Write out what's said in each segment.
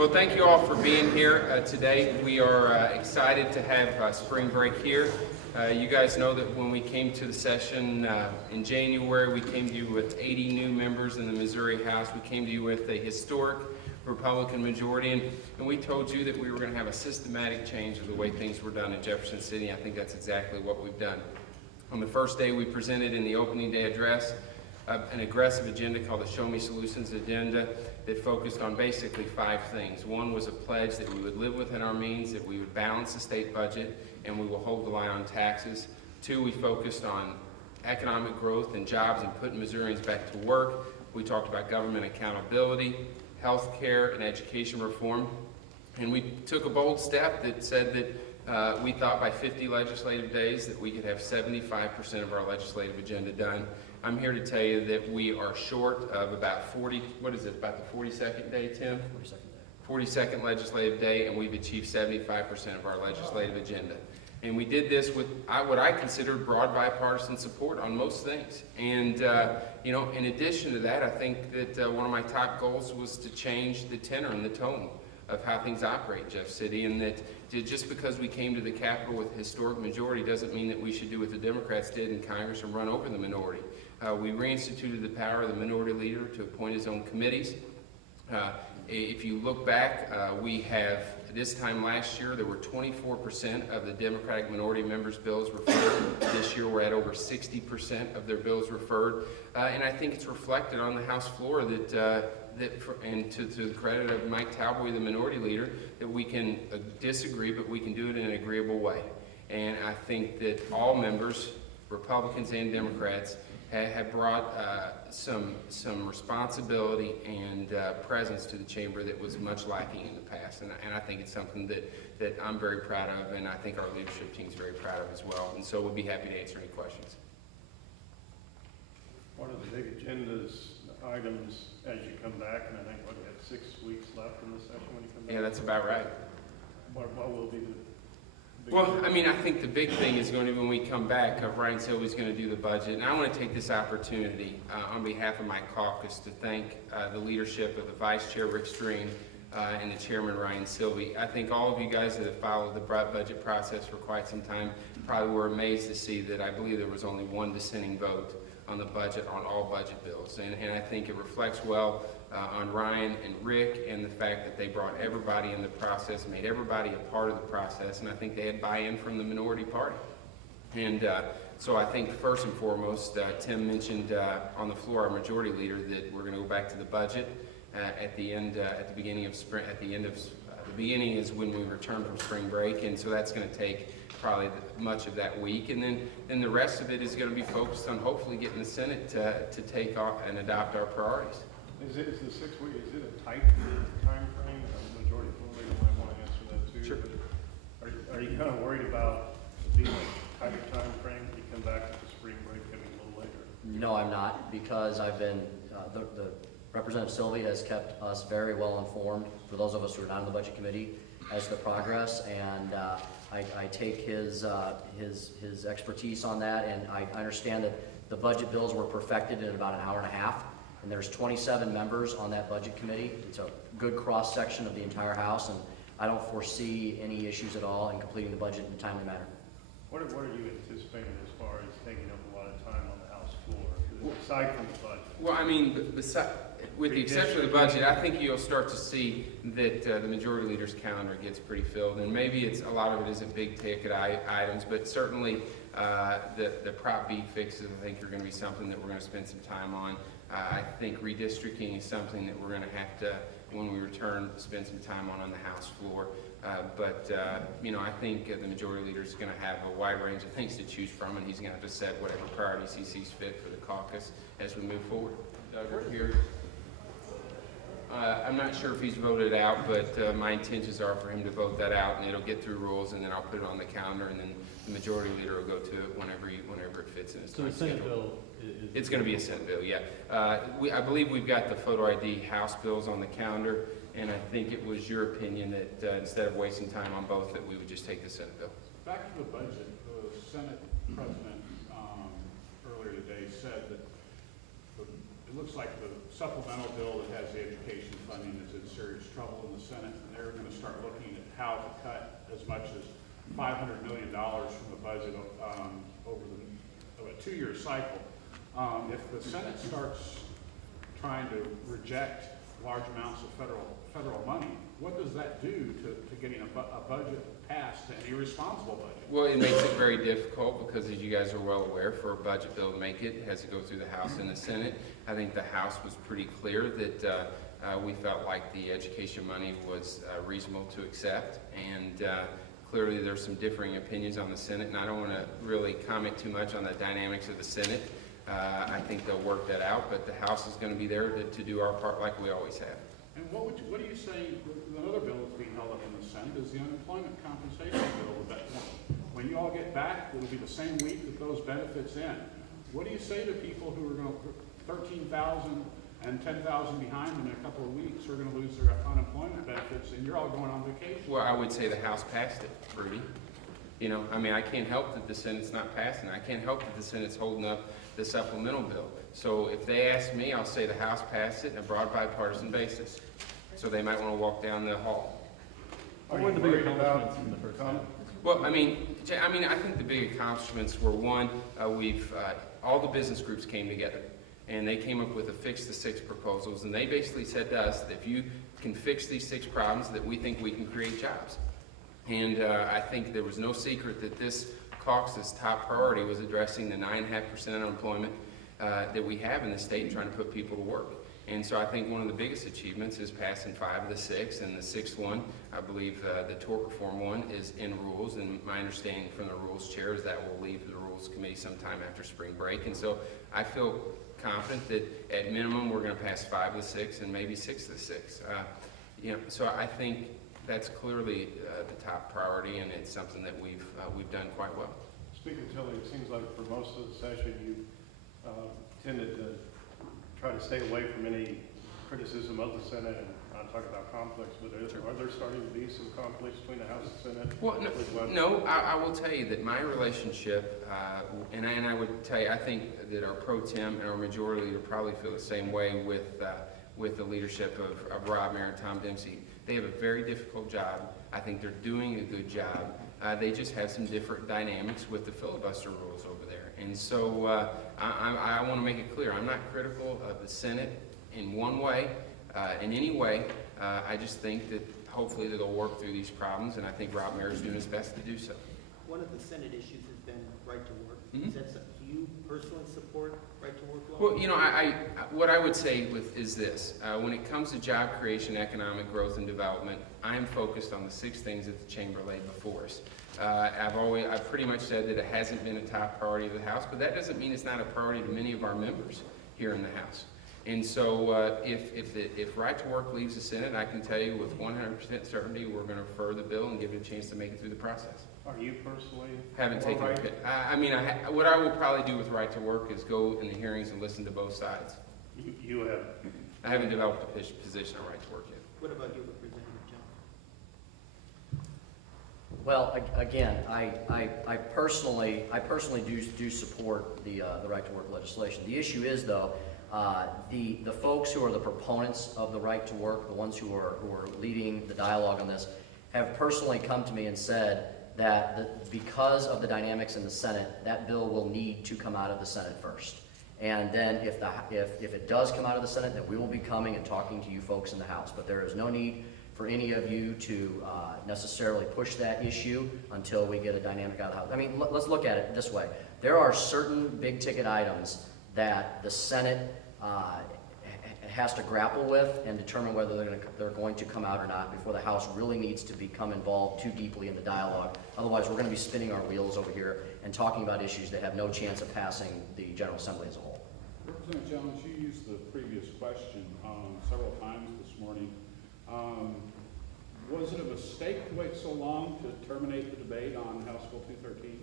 Well, thank you all for being here today. We are excited to have spring break here. You guys know that when we came to the session in January, we came to you with 80 new members in the Missouri House. We came to you with a historic Republican majority, and we told you that we were going to have a systematic change of the way things were done in Jefferson City. I think that's exactly what we've done. On the first day, we presented in the opening day address an aggressive agenda called the Show Me Solutions Agenda that focused on basically 5 things. One was a pledge that we would live within our means, that we would balance the state budget, and we will hold the line on taxes. 2, we focused on economic growth and jobs and putting Missourians back to work. We talked about government accountability, health care, and education reform. And we took a bold step that said that we thought by 50 legislative days that we could have 75% of our legislative agenda done. I'm here to tell you that we are short of about 40, what is it, about the 42nd day, Tim? 42nd day. 42nd legislative day, and we've achieved 75% of our legislative agenda. And we did this with what I consider broad bipartisan support on most things. And, you know, in addition to that, I think that one of my top goals was to change the tenor and the tone of how things operate in Jeff City, and that just because we came to the Capitol with a historic majority doesn't mean that we should do what the Democrats did in Congress and run over the minority. We reinstituted the power of the minority leader to appoint his own committees. If you look back, we have, this time last year, there were 24% of the Democratic minority members' bills referred. This year, we're at over 60% of their bills referred. And I think it's reflected on the House floor and to the credit of Mike Talboy, the minority leader, that we can disagree, but we can do it in an agreeable way. And I think that all members, Republicans and Democrats, have brought some responsibility and presence to the chamber that was much lacking in the past. And I think it's something that I'm very proud of, and I think our leadership team is very proud of as well. And so we'll be happy to answer any questions. One of the big agendas items as you come back, and I think, what, you have 6 weeks left in the session when you come back? Yeah, that's about right. What will be the big Well, I mean, I think the big thing is going to be when we come back, Ryan Silvey's going to do the budget. And I want to take this opportunity on behalf of my caucus to thank the leadership of the Vice Chair, Rick Streen, and the Chairman, Ryan Silvey. I think all of you guys that have followed the budget process for quite some time probably were amazed to see that I believe there was only one dissenting vote on the budget, on all budget bills. And I think it reflects well on Ryan and Rick, and the fact that they brought everybody in the process, made everybody a part of the process, and I think they had buy-in from the minority party. And so I think first and foremost, Tim mentioned on the floor, our majority leader, that we're going to go back to the budget at the beginning of spring. The beginning is when we return from spring break, and so that's going to take probably much of that week, and then the rest of it is going to be focused on hopefully getting the Senate to take off and adopt our priorities. Is the 6 weeks, is it a tight time frame? The majority leader might want to answer that too. Sure. But are you kind of worried about it being a tighter time frame if you come back to the spring break coming a little later? No, I'm not, because I've been, the Representative Silvey has kept us very well informed, for those of us who are not in the Budget Committee, as to the progress, and I take his expertise on that, and I understand that the budget bills were perfected in about an hour and a half, and there's 27 members on that Budget Committee. It's a good cross-section of the entire House, and I don't foresee any issues at all in completing the budget in a timely manner. What are you anticipating as far as taking up a lot of time on the House floor, aside from the budget? Well, I mean, with the exception of the budget, I think you'll start to see that the majority leader's calendar gets pretty filled, and maybe a lot of it isn't big ticket items, but certainly the Prop B fixes, I think, are going to be something that we're going to spend some time on. I think redistricting is something that we're going to have to, when we return, spend some time on the House floor. But you know, I think the majority leader is going to have a wide range of things to choose from, and he's going to have to set whatever priorities he sees fit for the caucus as we move forward. Doug, over here. I'm not sure if he's voted out, but my intentions are for him to vote that out, and it'll get through rules, and then I'll put it on the calendar, and then the majority leader will go to it whenever it fits in his time schedule. Senate bill is... It's going to be a Senate bill, yeah. I believe we've got the photo ID House bills on the calendar, and I think it was your opinion that instead of wasting time on both, that we would just take the Senate bill. Back to the budget, the Senate President earlier today said that it looks like the supplemental bill that has the education funding is in serious trouble in the Senate. how to cut as much as $500 million from the budget over a 2-year cycle. If the Senate starts trying to reject large amounts of federal money, what does that do to getting a budget passed, an irresponsible budget? Well, it makes it very difficult because, as you guys are well aware, for a budget bill to make it, it has to go through the House and the Senate. I think the House was pretty clear that we felt like the education money was reasonable to accept, and clearly there's some differing opinions on the Senate, and I don't want to really comment too much on the dynamics of the Senate. I think they'll work that out, but the House is going to be there to do our part like we always have. And what do you say, another bill that's being held up in the Senate is the unemployment compensation bill. That when you all get back, it'll be the same week that those benefits end. What do you say to people who are going to, 13,000 and 10,000 behind in a couple of weeks, who are going to lose their unemployment benefits, and you're all going on vacation? Well, I would say the House passed it, Rudy. You know, I mean, I can't help that the Senate's not passing. I can't help that the Senate's holding up the supplemental bill. So if they ask me, I'll say the House passed it on a broad bipartisan basis. So they might want to walk down the hall. Are you worried about Well, I mean, I think the big accomplishments were, one, all the business groups came together, and they came up with a fix the 6 proposals, and they basically said to us that if you can fix these 6 problems, that we think we can create jobs. And I think there was no secret that this caucus's top priority was addressing the 9.5% unemployment that we have in the state and trying to put people to work. And so I think one of the biggest achievements is passing 5 of the 6, and the 6th one, I believe the tort reform one, is in rules, and my understanding from the rules chair is that will leave the rules committee sometime after spring break. And so I feel confident that at minimum we're going to pass 5 of the 6 and maybe 6 of the 6. You know, so I think that's clearly the top priority, and it's something that we've done quite well. Speaker Tilley, it seems like for most of the session you tended to try to stay away from any criticism of the Senate and not talk about conflicts, but are there starting to be some conflicts between the House and Senate? Well, no, I will tell you that my relationship, and I would tell you, I think that our pro tem and our majority leader probably feel the same way with the leadership of Rob Mayer and Tom Dempsey. They have a very difficult job. I think they're doing a good job. They just have some different dynamics with the filibuster rules over there. And so I want to make it clear, I'm not critical of the Senate in one way, in any way. I just think that hopefully they'll work through these problems, and I think Rob Mayer is doing his best to do so. One of the Senate issues has been right to work. Mhm. Is that something you personally support, right to work law? Well, you know, what I would say is this. When it comes to job creation, economic growth, and development, I am focused on the 6 things that the Chamber laid before us. I've pretty much said that it hasn't been a top priority of the House, but that doesn't mean it's not a priority to many of our members here in the House. And so if right to work leaves the Senate, I can tell you with 100% certainty we're going to refer the bill and give it a chance to make it through the process. Are you personally? Haven't taken right? a hit. I mean, what I will probably do with right to work is go in the hearings and listen to both sides. You have. I haven't developed a position on right to work yet. What about you, Representative Jones? Well, again, I personally do support the right to work legislation. The issue is, though, the folks who are the proponents of the right to work, the ones who are leading the dialogue on this, have personally come to me and said that because of the dynamics in the Senate, that bill will need to come out of the Senate first. And then if it does come out of the Senate, then we will be coming and talking to you folks in the House. But there is no need for any of you to necessarily push that issue until we get a dynamic out of the House. I mean, let's look at it this way. There are certain big ticket items that the Senate has to grapple with and determine whether they're going to come out or not before the House really needs to become involved too deeply in the dialogue. Otherwise, we're going to be spinning our wheels over here and talking about issues that have no chance of passing the General Assembly as a whole. Representative Jones, you used the previous question several times this morning. Was it a mistake to wait so long to terminate the debate on House Bill 213?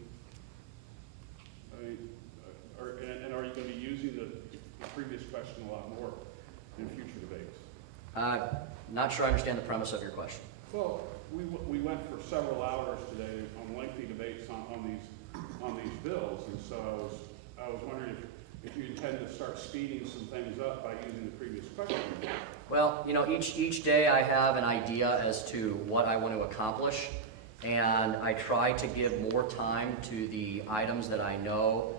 I mean, are you going to be using the previous question a lot more in future debates? Not sure I understand the premise of your question. Well, we went for several hours today on lengthy debates on these bills, and so I was wondering if you intend to start speeding some things up by using the previous question. Well, you know, each day I have an idea as to what I want to accomplish, and I try to give more time to the items that I know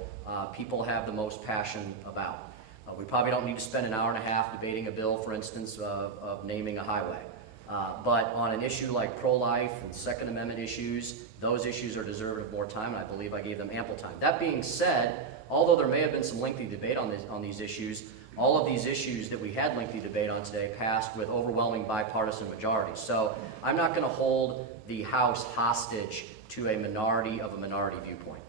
people have the most passion about. We probably don't need to spend an hour and a half debating a bill, for instance, of naming a highway. But on an issue like pro-life and Second Amendment issues, those issues are deserving of more time, and I believe I gave them ample time. That being said, although there may have been some lengthy debate on these issues, all of these issues that we had lengthy debate on today passed with overwhelming bipartisan majorities. So I'm not going to hold the House hostage to a minority of a minority viewpoint.